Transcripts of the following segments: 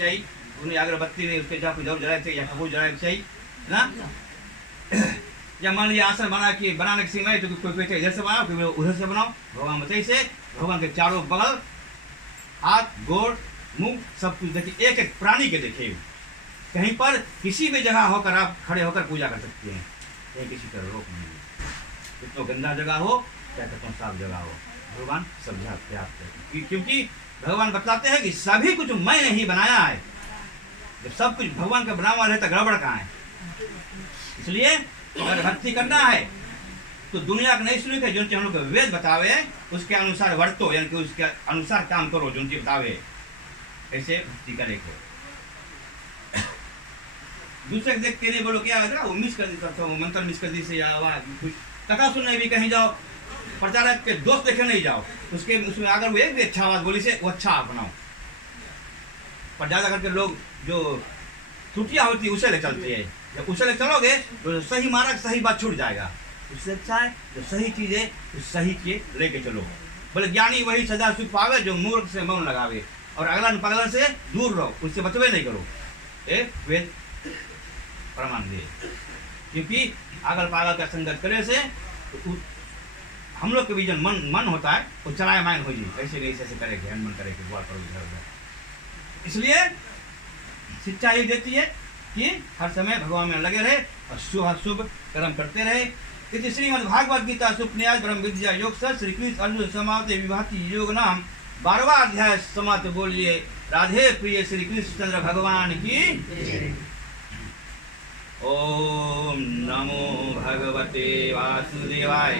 चाहिए, उन्हें अगरबत्ती नहीं उसके जहाँ जरूर जलाना चाहिए या कपूर जलाना चाहिए ना। या मान लीजिए आसन बनाने के समय तो कोई कहते इधर से बनाओ, कोई उधर से बनाओ। भगवान बताइए से भगवान के चारों बगल हाथ गोड़ मुंह सब कुछ देखिए, एक एक प्राणी के देखिए। कहीं पर किसी भी जगह होकर आप खड़े होकर पूजा कर सकते हैं, कहीं किसी तरह रोक नहीं है। कितना गंदा जगह हो चाहे कितना साफ जगह हो, भगवान सब जगह पर्याप्त है। क्योंकि भगवान बताते हैं कि सभी कुछ मैंने ही बनाया है। जब सब कुछ भगवान का बना हुआ रहता गड़बड़ कहाँ है। इसलिए अगर भक्ति करना है तो दुनिया का नहीं सुनी के जो हम लोग वेद बतावे उसके अनुसार वर्तो, यानी कि उसके अनुसार काम करो जो बतावे, ऐसे भक्ति करे को। दूसरे देख के नहीं बोलो क्या है वो मिस कर देता था, वो मंत्र मिस कर दी से आवाज कुछ कथा सुनने भी कहीं जाओ, प्रचारक के दोस्त देखे नहीं जाओ, उसमें अगर वो एक भी अच्छा आवाज बोली से वो अच्छा अपनाओ। पर ज्यादा करके लोग जो त्रुटियां होती है उसे ले चलते हैं। जब उसे ले चलोगे तो सही मार्ग सही बात छूट जाएगा। उससे अच्छा है जो सही चीज है उस सही के लेके चलो। बोले ज्ञानी वही सदा सुख पावे जो मूर्ख से मौन लगावे, और अगला पगला से दूर रहो, उससे बचवे नहीं करो। वेद प्रमाण दे, क्योंकि अगल पागल का संगत करे से तो हम लोग के भी जो मन होता है वो चलाए मान हो जाए, ऐसे नहीं ऐसे करेंगे मन करेंगे दुआ करोगे। इसलिए शिक्षा ये देती है कि हर समय भगवान में लगे रहे और शुभ कर्म करते रहे। इस श्रीमद् भागवत गीता सुपन्यास ब्रह्म विद्या योग सर श्री कृष्ण अर्जुन समाप्त विभाति योग नाम 12वां अध्याय समाप्त। बोलिए राधे प्रिय श्री कृष्ण चंद्र भगवान की। ओम नमो भगवते वासुदेवाय,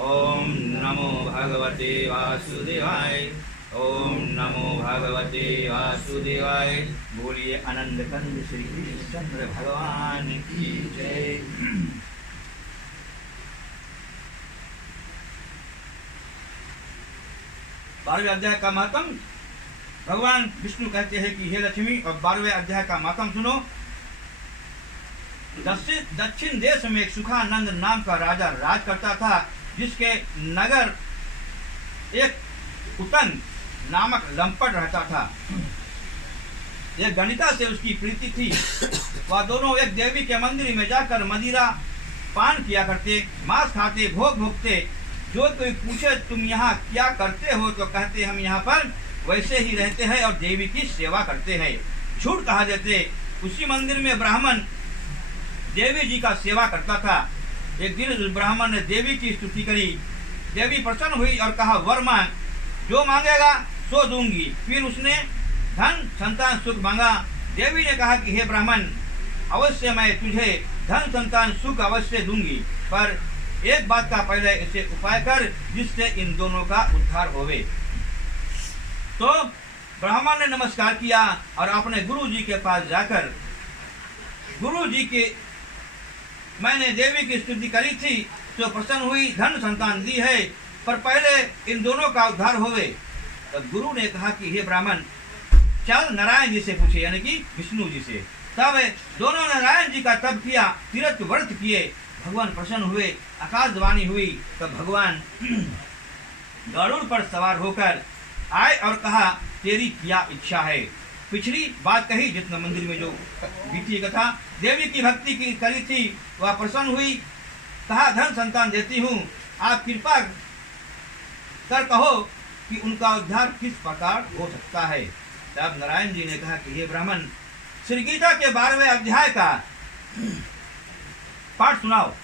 ओम नमो भगवते वासुदेवाय, ओम नमो भगवते वासुदेवाय। बोलिए आनंद कंद श्री कृष्ण चंद्र भगवान की जय। 12वें अध्याय का महत्म भगवान विष्णु कहते हैं कि हे लक्ष्मी, और 12वें अध्याय का महत्म सुनो। दक्षिण देश में एक सुखानंद नाम का राजा राज करता था, जिसके नगर एक उतन नामक लंपट रहता था। एक गणिता से उसकी प्रीति थी। वह दोनों एक देवी के मंदिर में जाकर मदिरा पान किया करते, मांस खाते, भोग भोगते। जो कोई पूछे तुम यहाँ क्या करते हो तो कहते हम यहाँ पर वैसे ही रहते हैं और देवी की सेवा करते हैं। झूठ कहा देते। उसी मंदिर में ब्राह्मण देवी जी का सेवा करता था। एक दिन उस ब्राह्मण ने देवी की स्तुति करी। देवी प्रसन्न हुई और कहा वर मांग, जो मांगेगा सो दूंगी। फिर उसने धन संतान सुख मांगा। देवी ने कहा कि हे ब्राह्मण, अवश्य मैं तुझे धन संतान सुख अवश्य दूंगी, पर एक बात का पहले इसे उपाय कर जिससे इन दोनों का उद्धार होवे। तो ब्राह्मण ने नमस्कार किया और अपने गुरु जी के पास जाकर, गुरु जी के मैंने देवी की स्तुति करी थी तो प्रसन्न हुई, धन संतान दी है, पर पहले इन दोनों का उद्धार होवे। तब गुरु ने कहा कि हे ब्राह्मण, चल नारायण जी से पूछे, यानी कि विष्णु जी से। तब दोनों नारायण जी का तप किया, तीर्थ व्रत किए। भगवान प्रसन्न हुए, आकाशवाणी हुई। तब भगवान गरुड़ पर सवार होकर आए और कहा तेरी क्या इच्छा है। पिछली बात कही जितना मंदिर में जो बीती कथा, देवी की भक्ति की करी थी, वह प्रसन्न हुई। कहा धन संतान देती हूँ, आप कृपा कर कहो कि उनका उद्धार किस प्रकार हो सकता है। तब नारायण जी ने कहा कि हे ब्राह्मण, श्री गीता के 12वें अध्याय का पाठ सुनाओ,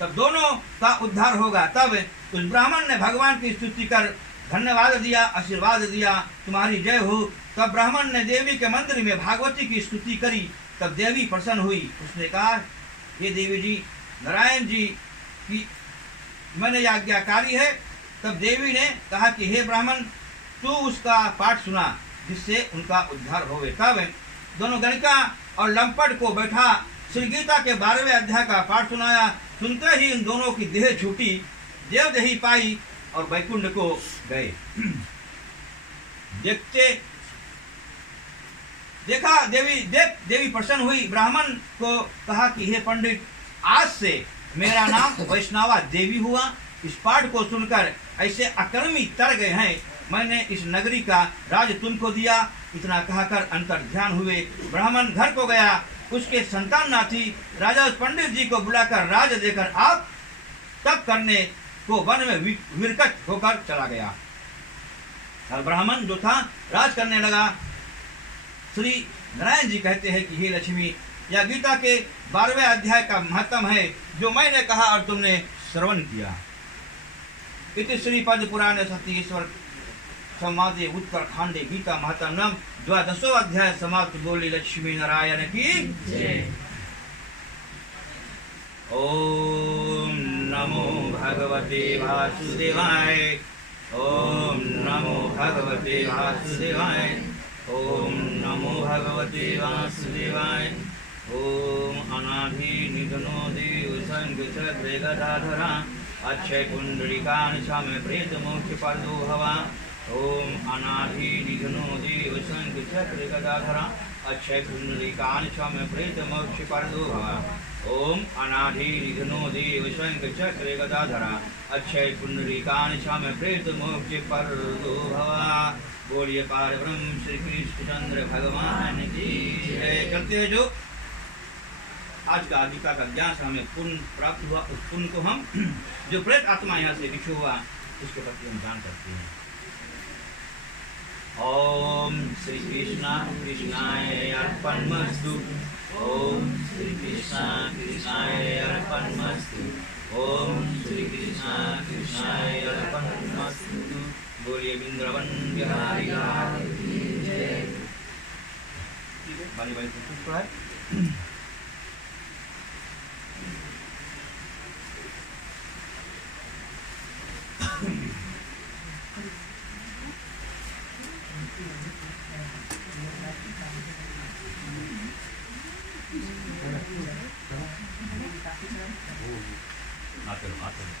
तब दोनों का उद्धार होगा। तब उस ब्राह्मण ने भगवान की स्तुति कर धन्यवाद दिया, आशीर्वाद दिया, तुम्हारी जय हो। तब ब्राह्मण ने देवी के मंदिर में भागवती की स्तुति करी। तब देवी प्रसन्न हुई। उसने कहा ये देवी जी, नारायण जी की मैंने आज्ञाकारी है। तब देवी ने कहा कि हे ब्राह्मण, तू उसका पाठ सुना जिससे उनका उद्धार होवे। तब दोनों गणिका और लंपट को बैठा श्री गीता के 12वें अध्याय का पाठ सुनाया। सुनते ही इन दोनों की देह छूटी, देवदेही पाई और वैकुंठ को गए। देवी प्रसन्न हुई। ब्राह्मण को कहा कि हे पंडित, आज से मेरा नाम वैष्णवा देवी हुआ। इस पाठ को सुनकर ऐसे अकर्मी तर गए हैं। मैंने इस नगरी का राज तुमको दिया, इतना कहकर अंतर ध्यान हुए। ब्राह्मण घर को गया, उसके संतान ना थी। राजा उस पंडित जी को बुलाकर राज देकर आप तप करने को वन में विरकट होकर चला गया। और ब्राह्मण जो था राज करने लगा। श्री नारायण जी कहते हैं कि हे लक्ष्मी, यह गीता के 12वें अध्याय का महत्व है जो मैंने कहा और तुमने श्रवण किया। इति श्री पद्म पुराण सतीश्वर संवादे उत्तरखंडे गीता महत्वम 12वां अध्याय समाप्त। बोली लक्ष्मी नारायण की जय। ओम नमो भगवते वासुदेवाय। ओम नमो भगवते वासुदेवाय। ओम नमो भगवते वासुदेवाय। ओम अनाधि निधनो देव संग चक्र गदाधरा अक्षय कुंडलिकान समय प्रेत मोक्ष पर्दो हवा। ओम अनाधि निधनो देव संग चक्र गदाधरा अक्षय कुंडलिकान समय प्रेत मोक्ष पर्दो हवा। ओम अनाधि निधनो देव संग चक्र गदाधरा अक्षय कुंडलिकान समय प्रेत मोक्ष पर्दो हवा। बोलिए पार ब्रह्म श्री कृष्णचंद्र भगवान की जय। चलते हैं जो आज का गीता का ज्ञान से हमें पुण्य प्राप्त हुआ, उस पुण्य को हम जो प्रेत आत्मा यहाँ से विक्षु हुआ उसके प्रति हम दान करते हैं। ओम श्री कृष्णा कृष्णाय अर्पणमस्तु। ओम श्री कृष्णा कृष्णाय अर्पणमस्तु। ओम श्री कृष्णा कृष्णाय अर्पणमस्तु। बोलिए वृंदावन बिहारी लाल की जय। बारी बारी से कुछ पढ़ाए। आते रहो, आते रहो।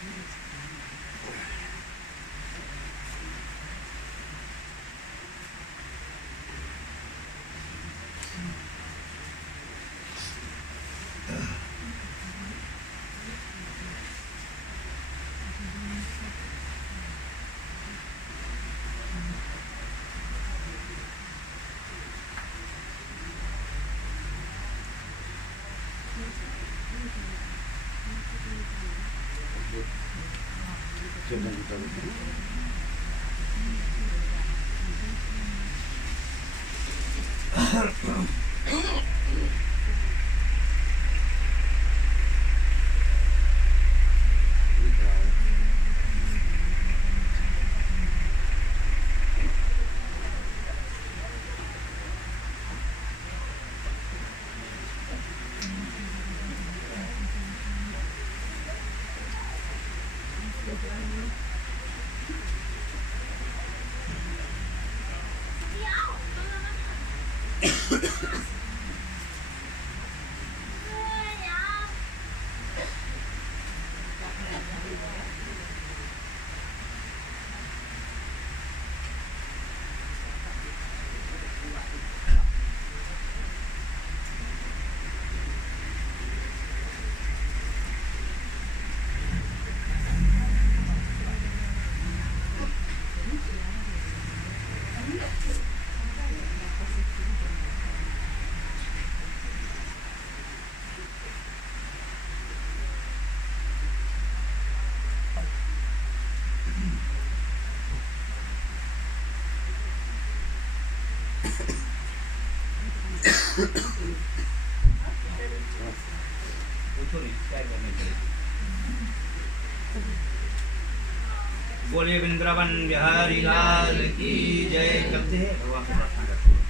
बोलिए वृंदावन बिहारी लाल की जय। करते हैं भगवान से प्रार्थना करते हैं।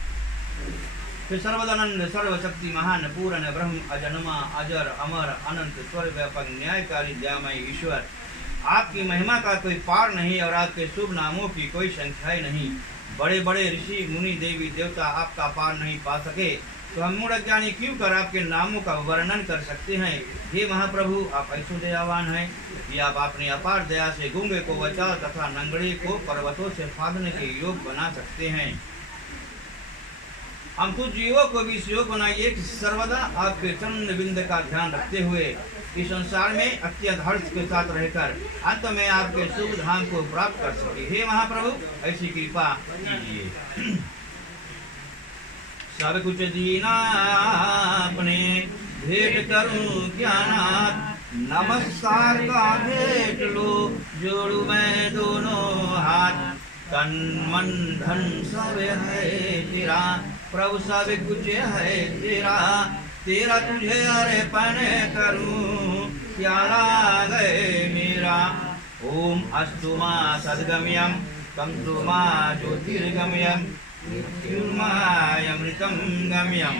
फिर सर्वदानंद सर्वशक्ति महान पूर्ण ब्रह्म अजन्मा अजर अमर अनंत स्वर व्यापक न्यायकारी दयामय ईश्वर, आपकी महिमा का कोई पार नहीं और आपके शुभ नामों की कोई संख्या नहीं। बड़े बड़े ऋषि मुनि देवी देवता आपका पार नहीं पा सके तो हम मूढ़ ज्ञानी क्यों कर आपके नामों का वर्णन कर सकते हैं। हे महाप्रभु, आप ऐसो दयावान हैं कि आप अपनी अपार दया से गूंगे को बचा तथा नंगड़े को पर्वतों से फाड़ने के योग बना सकते हैं। हम कुछ जीवों को भी इस योग बनाइए कि सर्वदा आपके चरण बिंद का ध्यान रखते हुए इस संसार में अत्यंत हर्ष के साथ रहकर अंत में आपके शुभ धाम को प्राप्त कर सके। हे महाप्रभु, ऐसी कृपा कीजिए। सब कुछ दीना अपने, भेंट करूं ज्ञानात नमस्कार का भेंट लो, जोड़ू मैं दोनों हाथ। तन मन धन सब है तेरा, प्रभु सब कुछ है तेरा, तेरा तुझे अर्पण करूं, क्या लागे मेरा। ओम अस्तु मा सद्गम्यम, तम तु मा ज्योतिर्गम्यम, मृत्युर्मायमृतं गम्यम।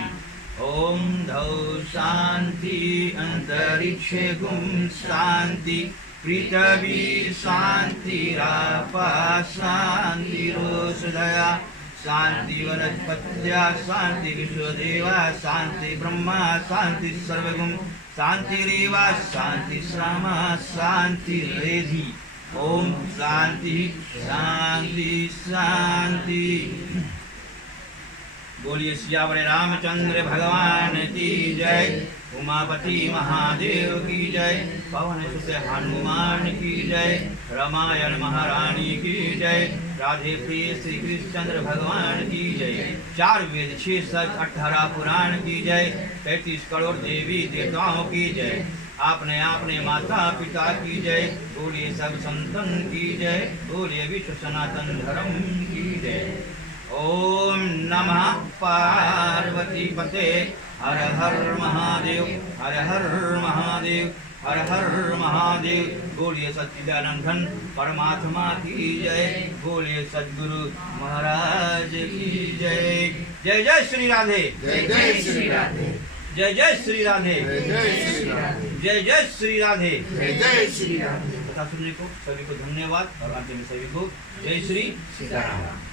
ओम धौ शांति अंतरिक्षे गुम शांति, पृथ्वी शांति रापा शांति रोषधया, शांति वनस्पत्या शांति विश्वदेवा, शांति ब्रह्मा शांति सर्वगुण, शांति रेवा शांति श्रामा शांति रेधि। ओम शांति शांति शांति। बोलिए सियावर रामचंद्र भगवान की जय, उमापति महादेव की जय, पवन सुत हनुमान की जय, रामायण महारानी की जय, राधे प्रिय श्री कृष्णचंद्र भगवान की जय। 4 वेद 6 सच 18 पुराण की जय, 33 करोड़ देवी देवताओं की जय। आपने आपने माता पिता की जय, बोलिए सब संतन की जय, बोलिए विश्व सनातन धर्म की जय। ओम नमः पार्वती पते, हर हर महादेव, हर हर महादेव, हर हर महादेव। बोलिए सच्चिदानंद घन परमात्मा की जय, बोलिए सद्गुरु महाराज की जय। जय जय श्री राधे, जय जय श्री राधे, जय जय श्री राधे, जय जय श्री राधे, जय जय श्री राधे, जय जय श्री राधे। कथा सुनने को सभी को धन्यवाद और अंत में सभी को जय श्री सीताराम।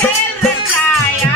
खेल रचाया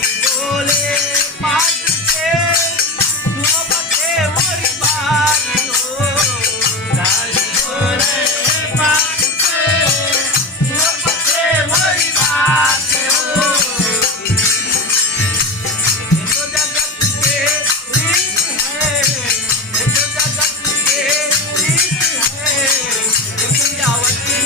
बोले पात के सुनबते मोरी बात हो दासी बोले पात के सुनबते मोरी बात हो ये तो जगत के रीत है ये तो जगत के रीत है ये पूजावती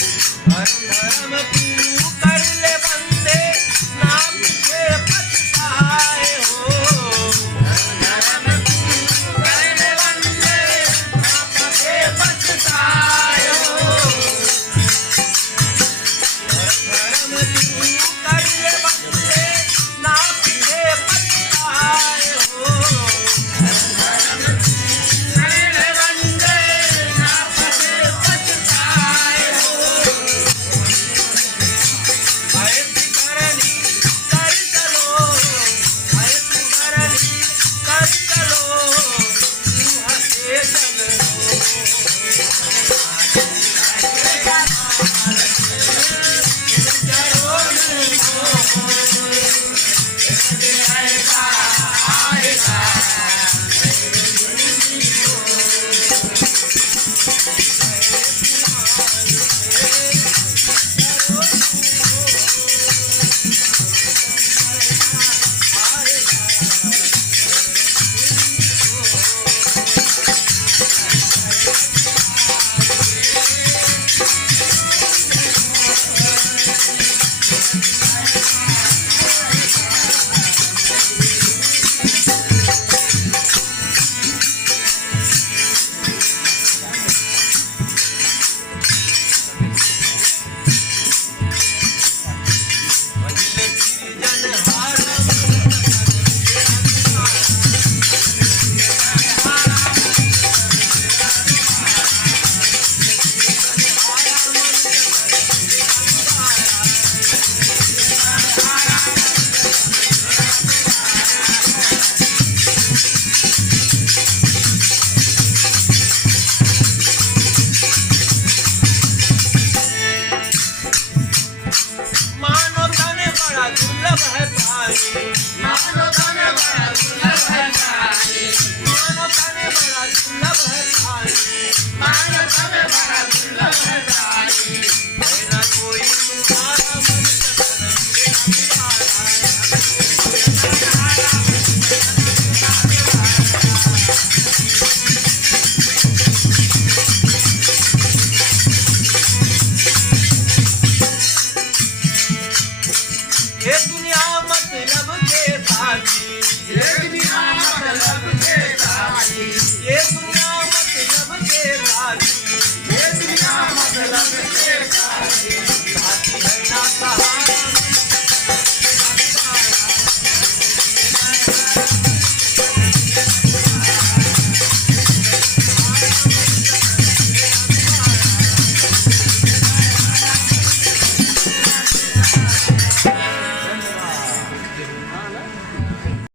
धर्म तू कर ले बंदे ना पीछे पछताए हो धर्म तू कर ले बंदे ना पीछे पछताए हो धर्म तू कर ले बंदे ना पीछे पछताए हो धर्म तू कर ले बंदे ना पीछे पछताए हो आयति करनी कर चलो आयति करनी कर चलो तू हंसे मानो तने बड़ा दुर्लभ है भाई मानो तने बड़ा दुर्लभ है भाई मानो तने बड़ा दुर्लभ है भाई मानो तने बड़ा दुर्लभ है भाई है ना कोई तुम्हारा मन सतन ये दुनिया मतलब के साथी ये